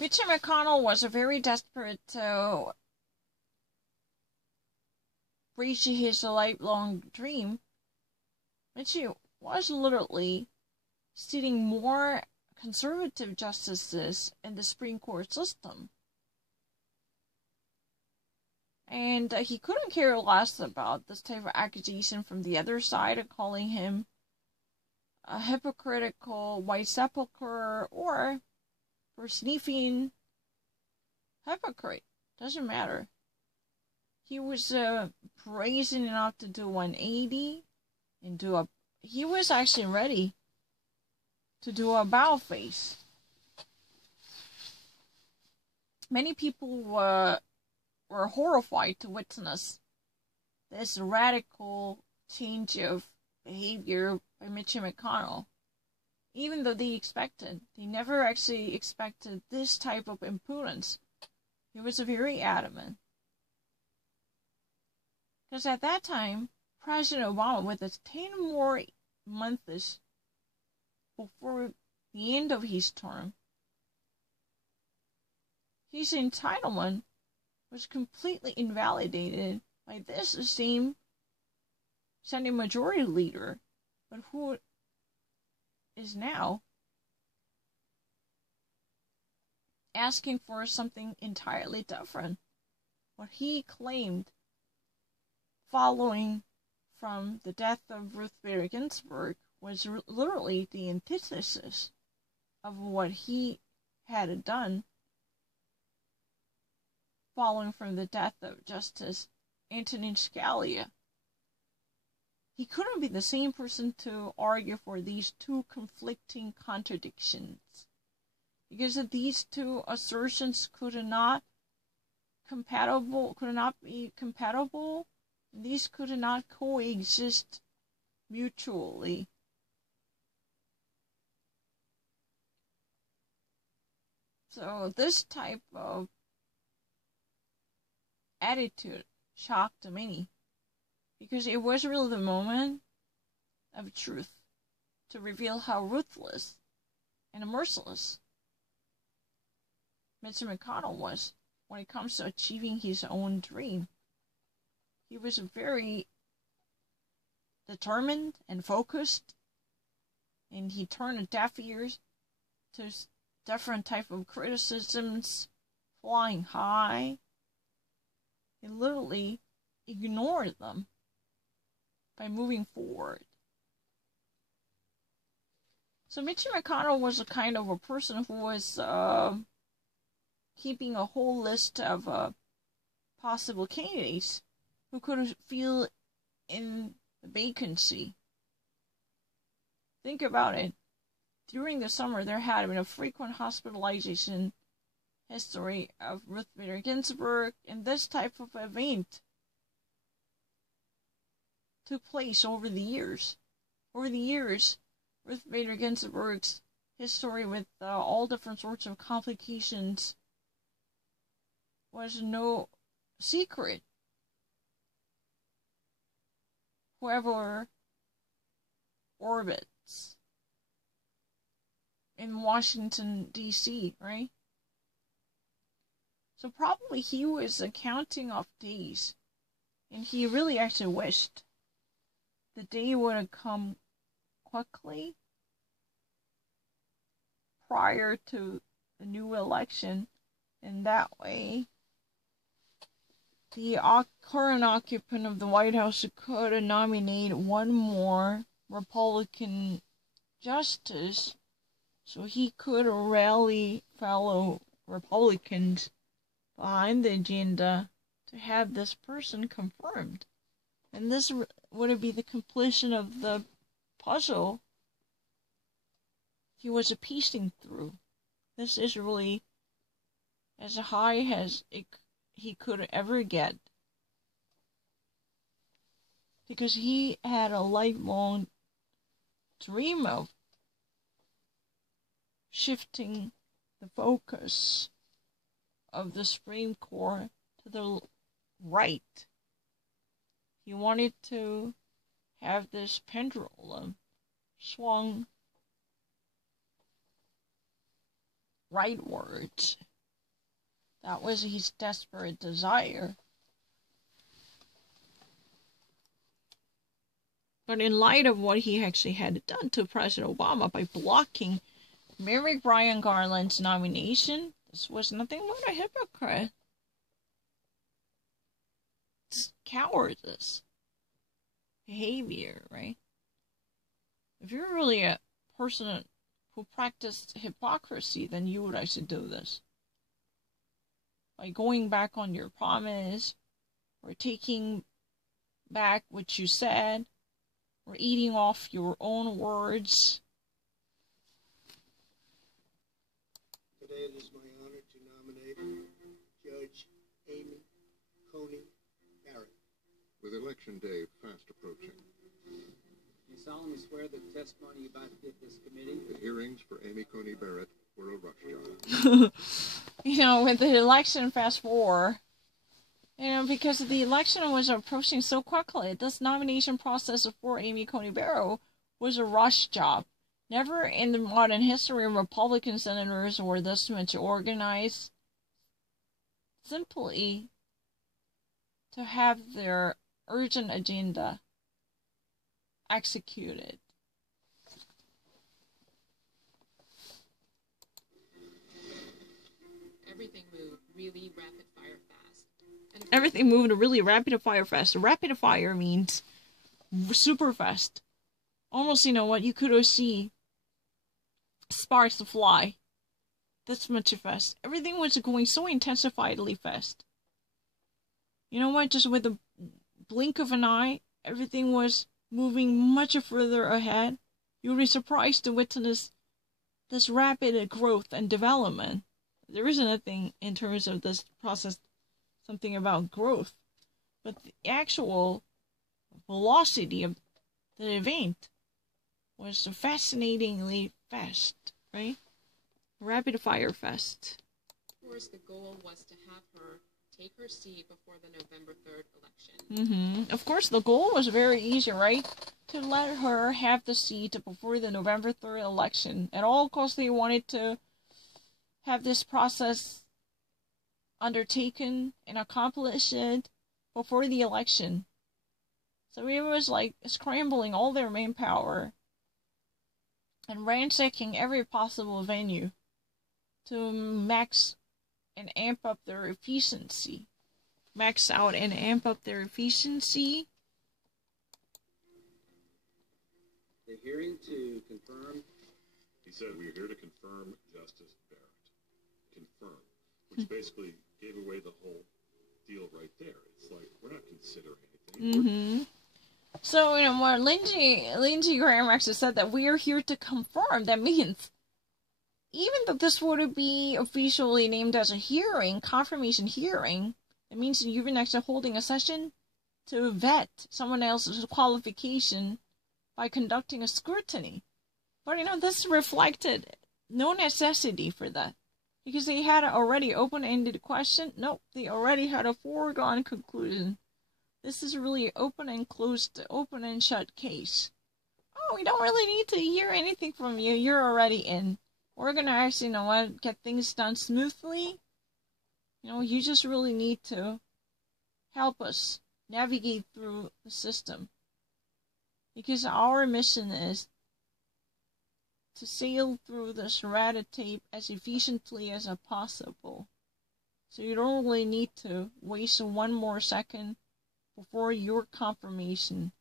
Mitch McConnell was very desperate to reach his lifelong dream. Mitch was literally seating more conservative justices in the Supreme Court system. And he couldn't care less about this type of accusation from the other side of calling him a hypocritical white sepulchre or for sniffing hypocrite. Doesn't matter. He was brazen enough to do 180 and he was actually ready to do a bow face. Many people were horrified to witness this radical change of behavior by Mitch McConnell. Even though they never actually expected this type of impudence. He was very adamant. Because at that time, President Obama, with his 10 more months before the end of his term, his entitlement was completely invalidated by this same Senate Majority Leader, but who is now asking for something entirely different. What he claimed following from the death of Ruth Bader Ginsburg was literally the antithesis of what he had done following from the death of Justice Antonin Scalia. He couldn't be the same person to argue for these two conflicting contradictions, because these two assertions could not be compatible. These could not coexist mutually. So this type of attitude shocked many, because it was really the moment of truth to reveal how ruthless and merciless Mitch McConnell was when it comes to achieving his own dream. He was very determined and focused, and he turned deaf ears to different type of criticisms, flying high. He literally ignored them by moving forward. So Mitch McConnell was a kind of a person who was keeping a whole list of possible candidates who could fill in the vacancy. Think about it. During the summer, there had been a frequent hospitalization history of Ruth Bader Ginsburg, and this type of event took place over the years. Over the years, Ruth Bader Ginsburg's history with all different sorts of complications was no secret. Whoever orbits in Washington, D.C., right? So probably he was counting off days, and he really actually wished the day would have come quickly prior to the new election, and that way the current occupant of the White House could nominate one more Republican justice so he could rally fellow Republicans behind the agenda to have this person confirmed. And this would be the completion of the puzzle he was piecing through. This is really as high as he could ever get, because he had a lifelong dream of shifting the focus of the Supreme Court to the right. He wanted to have this pendulum swung rightwards. That was his desperate desire. But in light of what he actually had done to President Obama by blocking Merrick Brian Garland's nomination, this was nothing but a hypocrite. It's cowardice behavior, right? If you're really a person who practiced hypocrisy, then you would actually do this. By going back on your promise, or taking back what you said, or eating off your own words. Today it is my honor to nominate Judge Amy Coney Barrett. With Election Day fast approaching, You solemnly swear that the testimony you about to give this committee. the hearings for Amy Coney Barrett were a rush job. With the election fast forward, because the election was approaching so quickly, this nomination process for Amy Coney Barrett was a rush job. Never in the modern history of Republican senators were this much organized, simply to have their urgent agenda executed. Everything moved really rapid fire fast. Everything moved really rapid fire fast. Rapid fire means super fast. Almost, you could see sparks fly. This much fast. Everything was going so intensifiedly fast. You know what? Just with the blink of an eye, everything was moving much further ahead. You would be surprised to witness this rapid growth and development. There isn't anything in terms of this process, something about growth, but the actual velocity of the event was fascinatingly fast, right? Rapid fire fast. Of course, the goal was to have her take her seat before the November 3rd election. Of course, the goal was very easy, right? To let her have the seat before the November 3rd election. At all costs, they wanted to have this process undertaken and accomplish it before the election. So it was like scrambling all their manpower and ransacking every possible venue to max and amp up their efficiency. Max out and amp up their efficiency. The hearing to confirm. He said, "We are here to confirm Justice Barrett." Confirm, which basically gave away the whole deal right there. It's like, we're not considering anything. So, what Lindsey Graham actually said, that we are here to confirm. That means, even though this would be officially named as a hearing, confirmation hearing, it means you've been actually holding a session to vet someone else's qualification by conducting a scrutiny. But, this reflected no necessity for that. Because they had an already open-ended question. Nope, they already had a foregone conclusion. This is really open and closed, open and shut case. Oh, we don't really need to hear anything from you. You're already in. We're going to actually, get things done smoothly. You just really need to help us navigate through the system. Because our mission is to sail through this red tape as efficiently as possible. So you don't really need to waste one more second before your confirmation.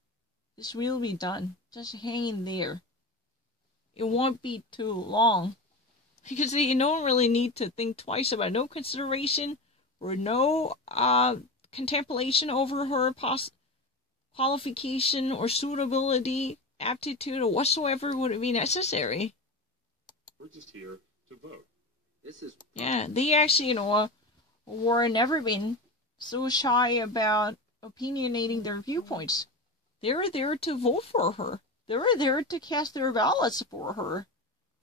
This will be done. Just hang in there. It won't be too long. Because you don't really need to think twice about it. No consideration or no contemplation over her qualification or suitability, aptitude, or whatsoever would be necessary. We're just here to vote. This is. Yeah, they actually, were never been so shy about opinionating their viewpoints. They were there to vote for her. They were there to cast their ballots for her.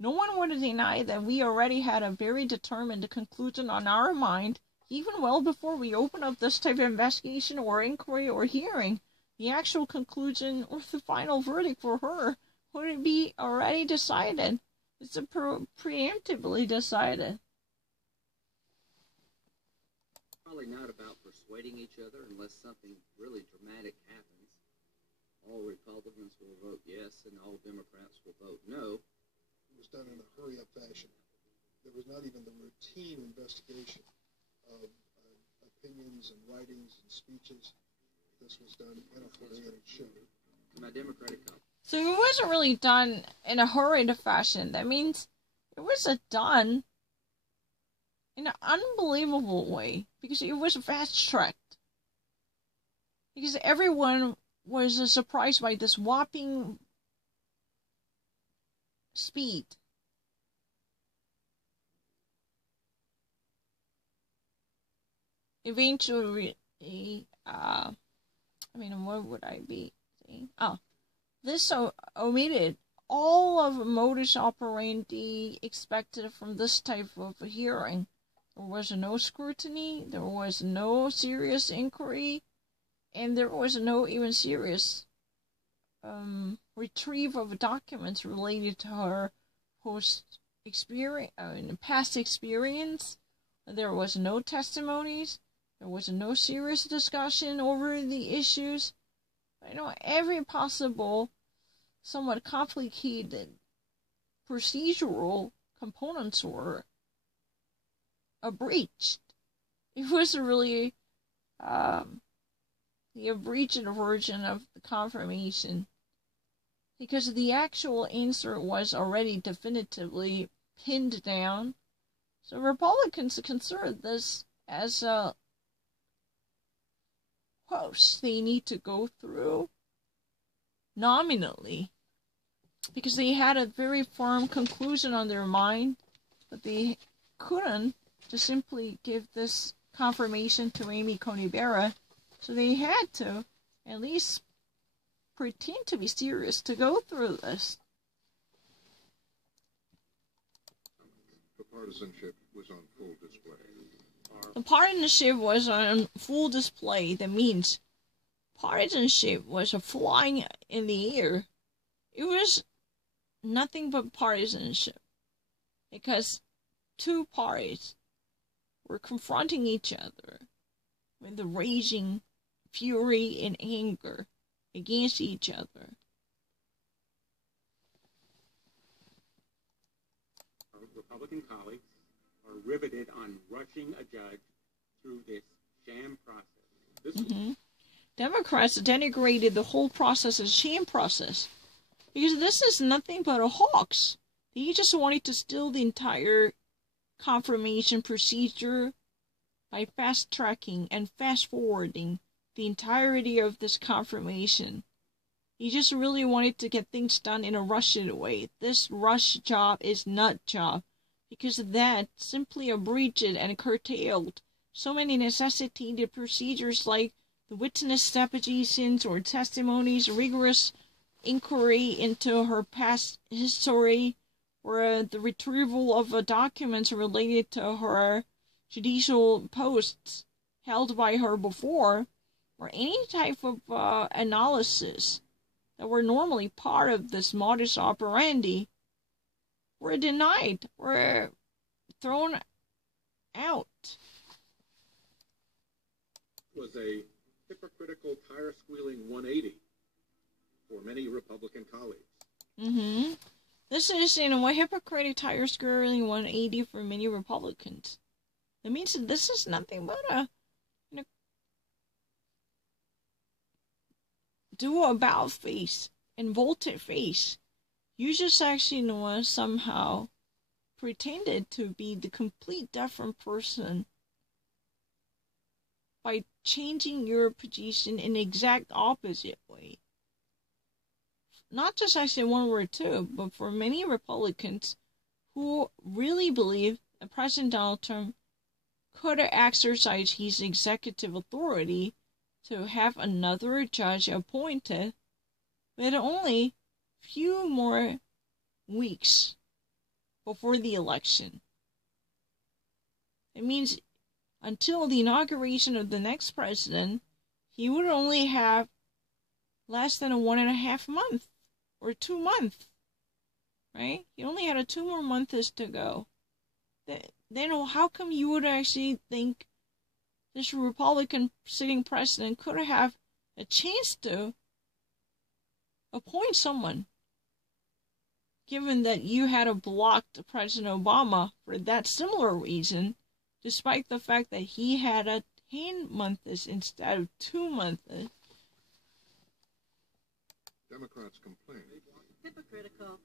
No one would deny that we already had a very determined conclusion on our mind, even well before we opened up this type of investigation or inquiry or hearing. The actual conclusion or the final verdict for her would be already decided. It's preemptively decided. probably not about persuading each other unless something really dramatic happens. All Republicans will vote yes and all Democrats will vote no. It was done in a hurry-up fashion. There was not even the routine investigation of opinions and writings and speeches. This was done in a hurry-up show. My Democratic colleagues. So it wasn't really done in a hurried fashion. That means it was done in an unbelievable way because it was fast-tracked. Because everyone was surprised by this whopping speed. Eventually, what would I be saying? Oh, this omitted all of modus operandi expected from this type of a hearing. There was no scrutiny, there was no serious inquiry, and there was no even serious retrieve of documents related to her past experience. There was no testimonies. There was no serious discussion over the issues. Every possible, somewhat complicated procedural components were breached. It was really the abridged version of the confirmation, because the actual answer was already definitively pinned down. So Republicans consider this as a post they need to go through nominally, because they had a very firm conclusion on their mind, but they couldn't just simply give this confirmation to Amy Coney Barrett. So they had to at least pretend to be serious to go through this. The partisanship was on full display. The partisanship was on full display. That means partisanship was flying in the air. It was nothing but partisanship, because two parties were confronting each other with the raging fury and anger against each other. Our Republican colleagues are riveted on rushing a judge through this sham process. Democrats denigrated the whole process as a sham process, because this is nothing but a hoax. They just wanted to steal the entire confirmation procedure by fast-tracking and fast-forwarding the entirety of this confirmation. He just really wanted to get things done in a rushed way. This rush job is nut job, because that simply abridged and curtailed so many necessitated procedures like the witness depositions or testimonies, rigorous inquiry into her past history, or the retrieval of documents related to her judicial posts held by her before, or any type of analysis that were normally part of this modus operandi, were denied, were thrown out. It was a hypocritical, tire-squealing 180 for many Republican colleagues. This is, a hypocritical, tire-squealing 180 for many Republicans. That means that this is nothing but a do about face and volte face. You just actually somehow pretended to be the complete different person by changing your position in the exact opposite way. Not just actually one word too, but for many Republicans who really believe that President Donald Trump could exercise his executive authority to have another judge appointed with only few more weeks before the election. It means until the inauguration of the next president, he would only have less than 1.5 months or 2 months, right? He only had 2 more months to go. Then how come you would actually think this Republican sitting president could have a chance to appoint someone, given that you had blocked President Obama for that similar reason, despite the fact that he had a 10 months instead of 2 months. Democrats complain. Hypocritical,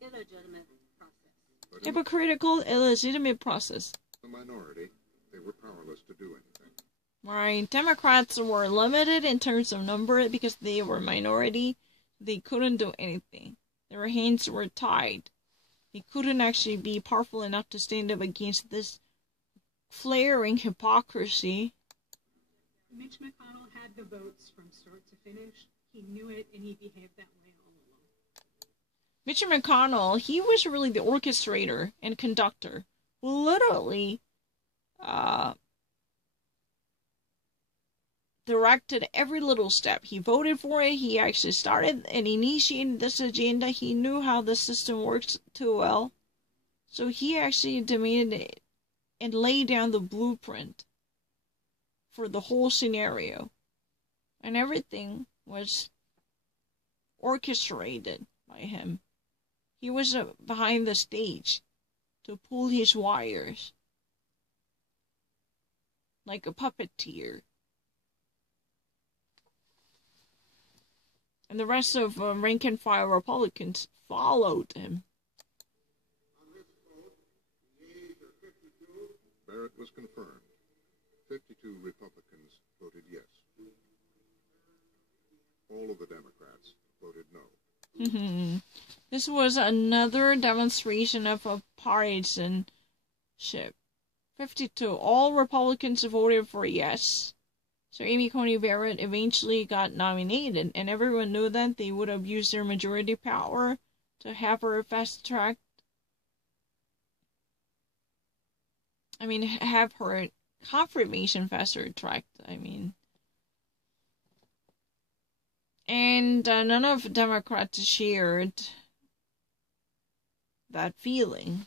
illegitimate process. But in Hypocritical, illegitimate process. the minority, they were powerless to do anything. Right. Democrats were limited in terms of number because they were minority. They couldn't do anything. Their hands were tied. They couldn't actually be powerful enough to stand up against this flaring hypocrisy. Mitch McConnell had the votes from start to finish. He knew it, and he behaved that way all along. Mitch McConnell, he was really the orchestrator and conductor who literally directed every little step. He voted for it. He actually started and initiated this agenda. He knew how the system works too well. So he actually demanded it and laid down the blueprint for the whole scenario. And everything was orchestrated by him. He was behind the stage to pull his wires like a puppeteer. And the rest of rank and file Republicans followed him. Barrett was confirmed. 52 Republicans voted yes. All of the Democrats voted no. This was another demonstration of a partisanship. 52. All Republicans voted for yes. So Amy Coney Barrett eventually got nominated, and everyone knew that they would have used their majority power to have her fast-tracked. Have her confirmation faster-tracked, And none of Democrats shared that feeling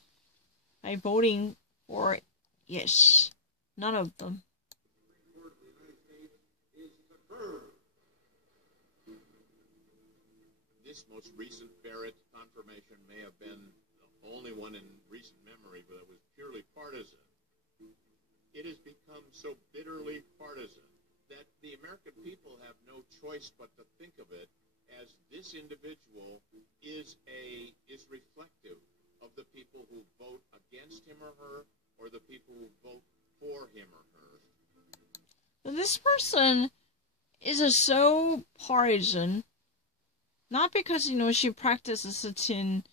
by voting for yes. None of them. This most recent Barrett confirmation may have been the only one in recent memory, but it was purely partisan. It has become so bitterly partisan that the American people have no choice but to think of it as this individual is reflective of the people who vote against him or her, or the people who vote for him or her. This person is so partisan, not because, she practices such an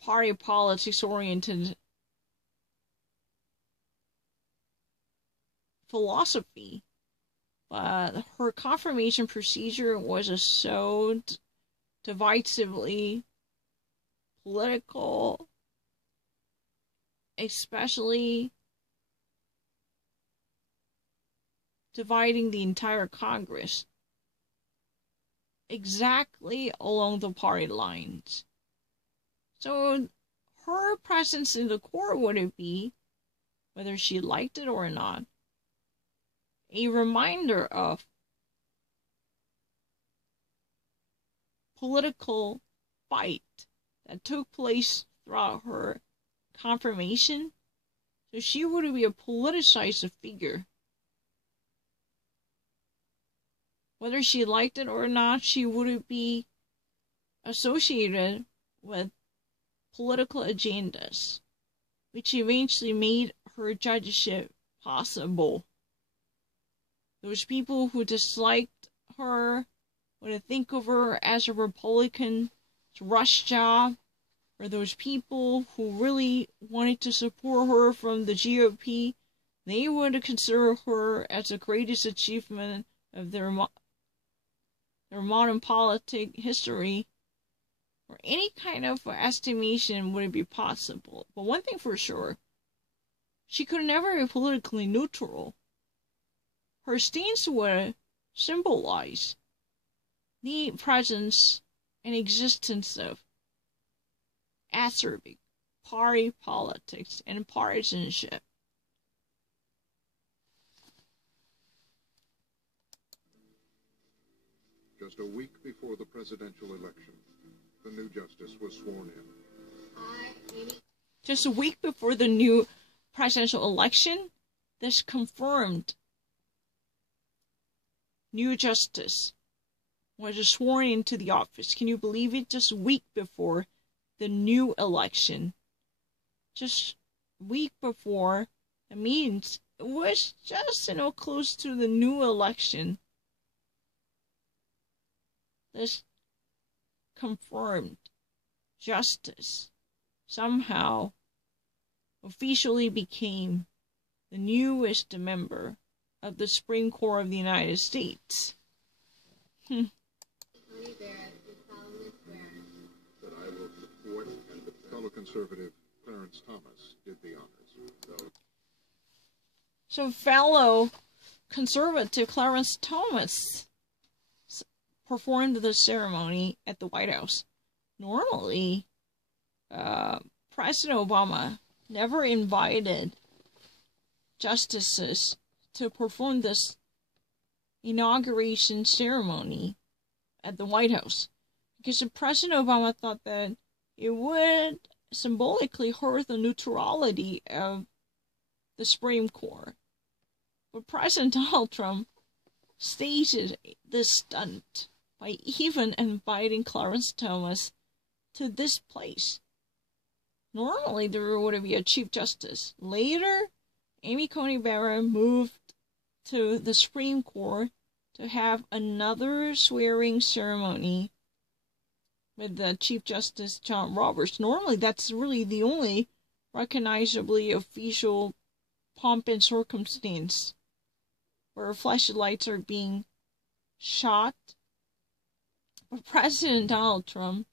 party politics-oriented philosophy, but her confirmation procedure was so divisively political, especially dividing the entire Congress exactly along the party lines. So her presence in the court would be, whether she liked it or not, a reminder of political fight that took place throughout her confirmation. So she would be a politicized figure. Whether she liked it or not, she would be associated with political agendas, which eventually made her judgeship possible. Those people who disliked her would think of her as a Republican rush job, or those people who really wanted to support her from the GOP, they would consider her as the greatest achievement of their modern politic history, or any kind of estimation would be possible. But one thing for sure, she could never be politically neutral. Her stance would symbolize the presence and existence of acerbic party politics and partisanship. Just a week before the presidential election, the new justice was sworn in. Just a week before the new presidential election, this confirmed new justice was sworn into the office. Can you believe it? Just a week before the new election. Just a week before. That means it was just, close to the new election. This confirmed justice somehow officially became the newest member of the Supreme Court of the United States. That I will support and defend. Fellow conservative Clarence Thomas did the honors. So fellow conservative Clarence Thomas performed the ceremony at the White House. Normally, President Obama never invited justices to perform this inauguration ceremony at the White House, because President Obama thought that it would symbolically hurt the neutrality of the Supreme Court. But President Donald Trump staged this stunt by even inviting Clarence Thomas to this place. Normally, there would be a Chief Justice. Later, Amy Coney Barrett moved to the Supreme Court to have another swearing ceremony with the Chief Justice John Roberts. Normally, that's really the only recognizably official pomp and circumstance where flashlights are being shot. But President Donald Trump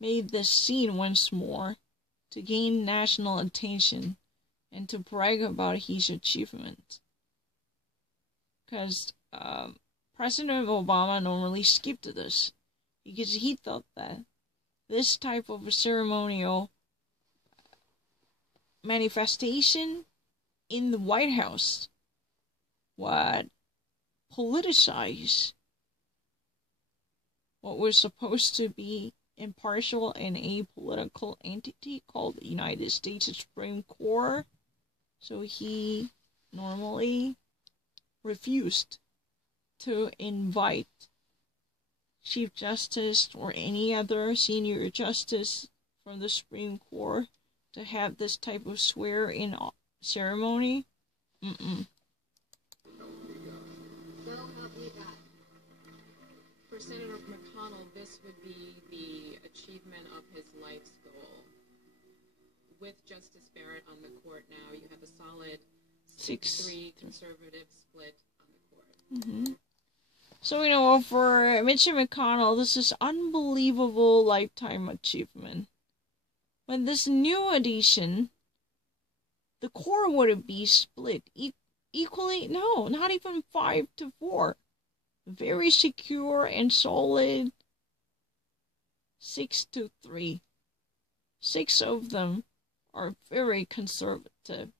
made this scene once more to gain national attention and to brag about his achievement. Because President Obama normally skipped this, because he thought that this type of a ceremonial manifestation in the White House would politicize what was supposed to be impartial and apolitical entity called the United States Supreme Court. So he normally refused to invite Chief Justice or any other senior justice from the Supreme Court to have this type of swear-in ceremony. For Senator McConnell, this would be the achievement of his life's goal. With Justice Barrett on the court now, you have a solid 6-3 conservative split on the court. So, for Mitch McConnell, this is unbelievable lifetime achievement. When this new addition, the court would be split equally. No, not even 5-4. Very secure and solid 6-3. 6 of them are very conservative,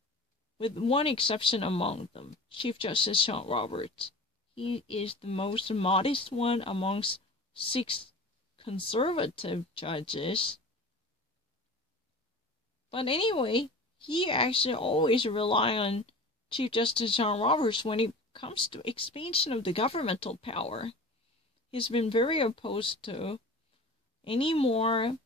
with one exception among them, Chief Justice John Roberts. He is the most modest one amongst 6 conservative judges. But anyway, he actually always rely on Chief Justice John Roberts when it comes to expansion of the governmental power. He's been very opposed to any more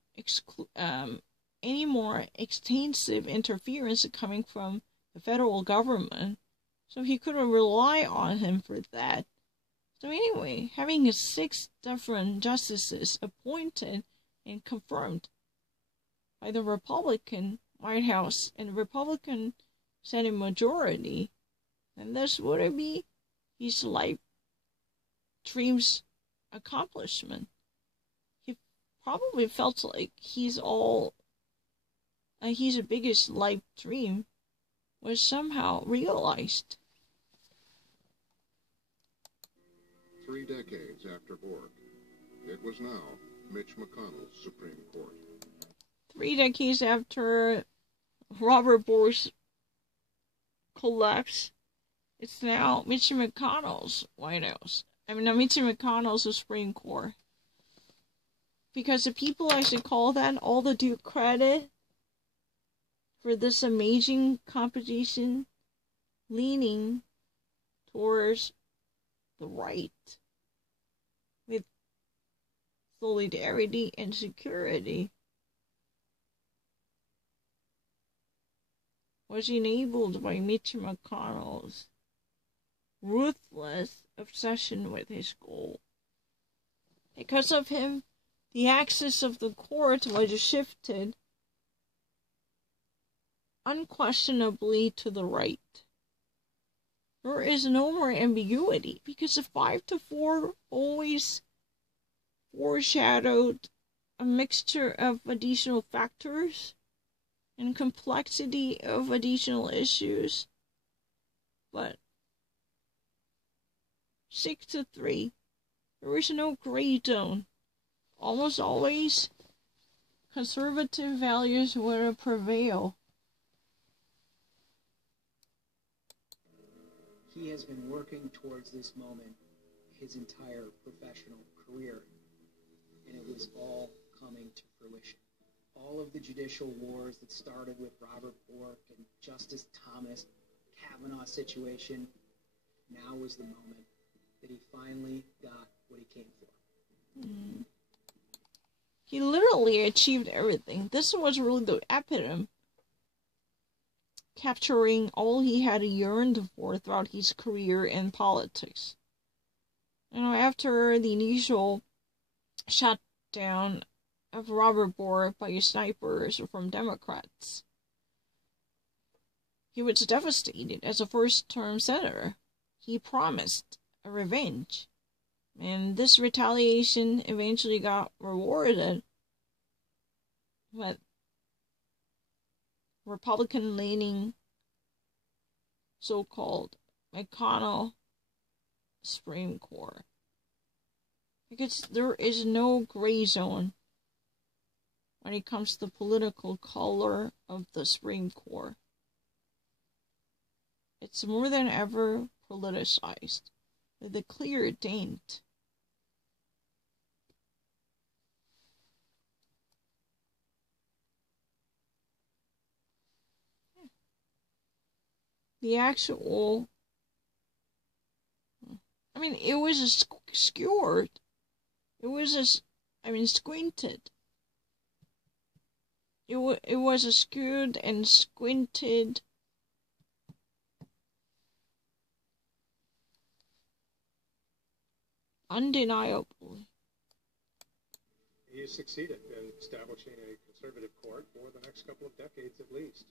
extensive interference coming from the federal government, so he couldn't rely on him for that. So anyway, having 6 different justices appointed and confirmed by the Republican White House and Republican Senate majority, and this would be his life dream's accomplishment. He probably felt like his biggest life dream was somehow realized. 3 decades after Bork, it was now Mitch McConnell's Supreme Court. 3 decades after Robert Bork's collapse, it's now Mitch McConnell's White House. Mitch McConnell's Supreme Court. Because the people I should call that all the due credit for this amazing competition leaning towards the right with solidarity and security was enabled by Mitch McConnell's ruthless obsession with his goal. Because of him, the axis of the court was shifted unquestionably to the right. There is no more ambiguity because the 5-4 always foreshadowed a mixture of additional factors and complexity of additional issues. But 6-3, there is no gray zone. Almost always, conservative values will prevail. He has been working towards this moment his entire professional career, and it was all coming to fruition. All of the judicial wars that started with Robert Bork and Justice Thomas, Kavanaugh situation, now was the moment that he finally got what he came for. Mm. He literally achieved everything. This was really the epitome, capturing all he had yearned for throughout his career in politics. After the initial shutdown of Robert Bork by snipers from Democrats, he was devastated as a first-term senator. He promised a revenge, and this retaliation eventually got rewarded with Republican-leaning so-called McConnell Supreme Court. Because there is no gray zone when it comes to the political color of the Supreme Court. It's more than ever politicized, with a clear taint. The actual, it was skewered. It was squinted. It was a skewed and squinted undeniably. He has succeeded in establishing a conservative court for the next couple of decades at least.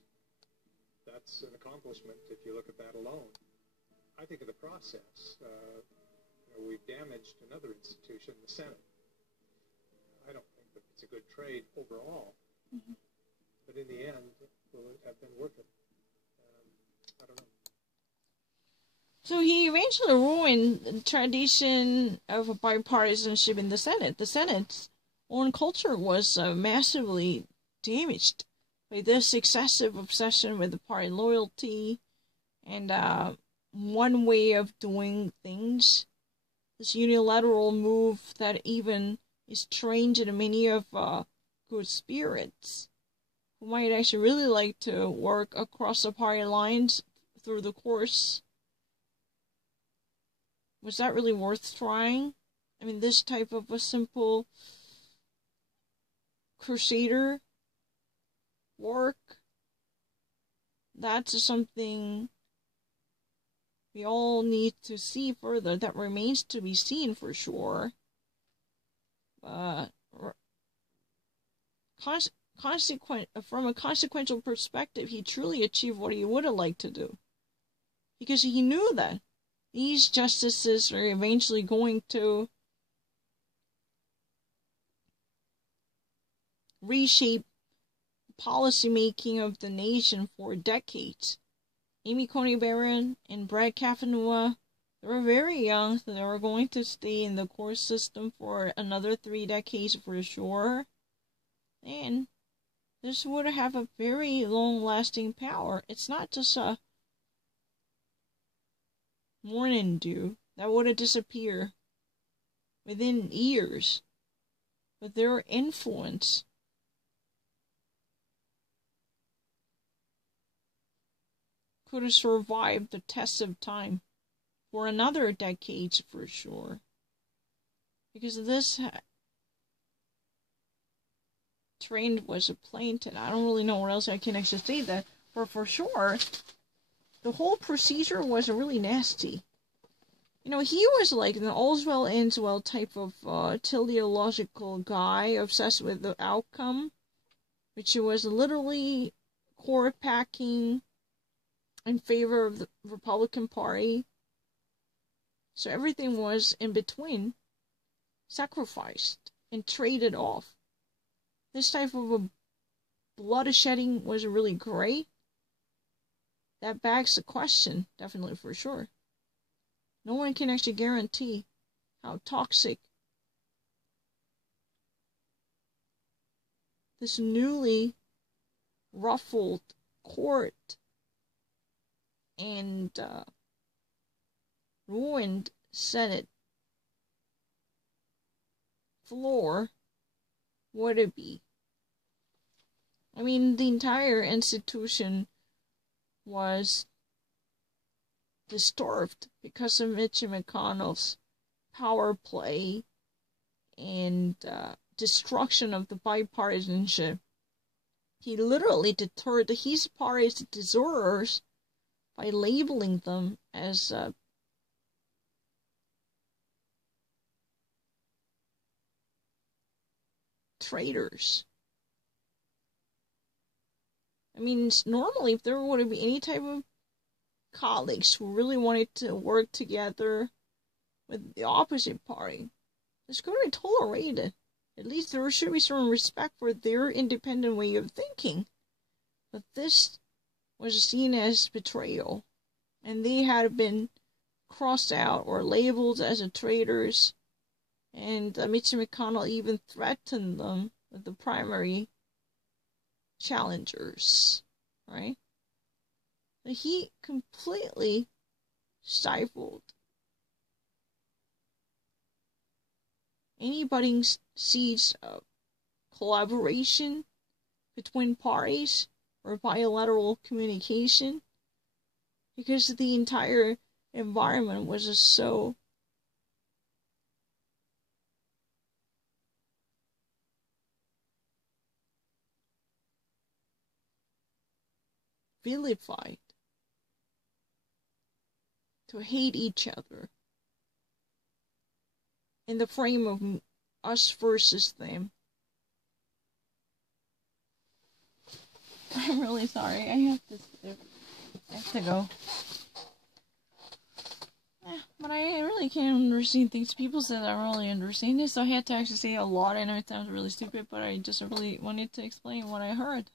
That's an accomplishment if you look at that alone. I think of the process. We've damaged another institution, the Senate. I don't think that it's a good trade overall. Mm-hmm. But in the end, will it have been worth it? I don't know. So he eventually ruined the tradition of bipartisanship in the Senate. The Senate's own culture was massively damaged by this excessive obsession with the party loyalty and one way of doing things. This unilateral move that even is strange in many of good spirits who might actually really like to work across the party lines through the course. Was that really worth trying? This type of a simple crusader work, that's something we all need to see further. That remains to be seen for sure. But from a consequential perspective, he truly achieved what he would have liked to do. Because he knew that these justices are eventually going to reshape policy making of the nation for decades. Amy Coney Barron and Brett Kavanaugh, they were very young, so they were going to stay in the court system for another 3 decades for sure. And this would have a very long-lasting power. It's not just a morning dew that would have disappeared within years, but their influence could have survived the test of time for another decade for sure. Because this trend was planted. I don't really know what else I can actually say that, but for sure, the whole procedure was really nasty. You know, he was like an all's-well ends-well type of teleological guy, obsessed with the outcome, which was literally court-packing in favor of the Republican Party. So everything was in between, sacrificed and traded off. This type of a bloodshedding was really great. That begs the question, definitely for sure. No one can actually guarantee how toxic this newly ruffled court and ruined Senate floor would it be. I mean, the entire institution was disturbed because of Mitch McConnell's power play and destruction of the bipartisanship. He literally deterred his party's deserters by labeling them as traitors. I mean, normally if there would be any type of colleagues who really wanted to work together with the opposite party, this could be tolerated. At least there should be some respect for their independent way of thinking. But this was seen as betrayal, and they had been crossed out or labeled as traitors, and Mitch McConnell even threatened them with the primary challengers, right? But he completely stifled any budding seeds of collaboration between parties or bilateral communication, because the entire environment was just so vilified to hate each other in the frame of us versus them. I'm really sorry. I have to go. But I really can't understand things. People said I really understand this, so I had to actually say a lot. I know it sounds really stupid, but I just really wanted to explain what I heard.